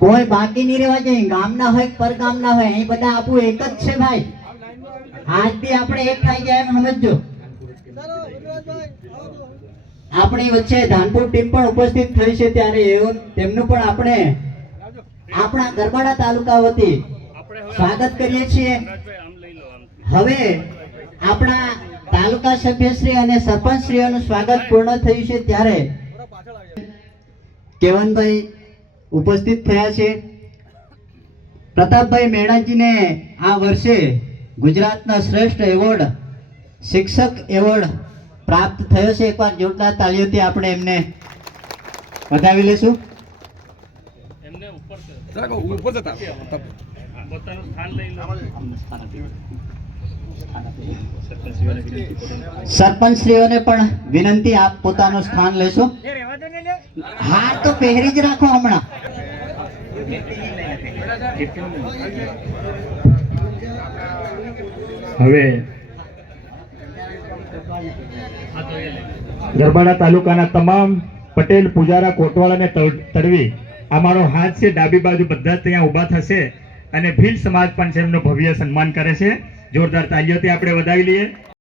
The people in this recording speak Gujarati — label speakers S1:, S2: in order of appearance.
S1: કોઈ બાકી નહીં રહેવા જોઈએ. ગામના હોય કે પરગામના હોય, અહીં બધા આપું એક જ છે ભાઈ. આજથી આપણે એક થઈ ગયા એમ સમજજો. આપણી વચ્ચે ધાનપુર ટીમ પણ ઉપસ્થિત થઈ છે ત્યારે એવું તેમનું પણ આપણે આપણા ગરબાડા તાલુકા વતી સ્વાગત કરીએ છીએ. હવે આપણા તાલુકા સભ્યશ્રી અને સરપંચશ્રીઓનું સ્વાગત પૂર્ણ થયું છે ત્યારે કેવનભાઈ ઉપસ્થિત થયા છે. પ્રતાપભાઈ મેણાજીને આ વર્ષે ગુજરાતના શ્રેષ્ઠ એવોર્ડ શિક્ષક એવોર્ડ પ્રાપ્ત થયો છે. એકવાર જોરદાર તાળીઓથી આપણે એમને વધાવી લેશું.
S2: એમને ઉપર
S3: ઉપર જતા
S2: પોતાનું સ્થાન લઈ લો. સરપંચશ્રીઓને
S1: પણ વિનંતી આપ પોતાનું સ્થાન લેશો. હા તો પહેરી જ રાખો હમણાં.
S4: હવે. ગરબાડા તાલુકાના તમામ પટેલ, પૂજારા કોટવાળા અને તડવી આ મારો હાથ છે, ડાબી બાજુ બધા ત્યાં ઊભા થશે અને ભીલ સમાજ પણ છે એમનું ભવ્ય સન્માન કરે છે. જોરદાર તાલીઓથી આપણે વધાવી લઈએ.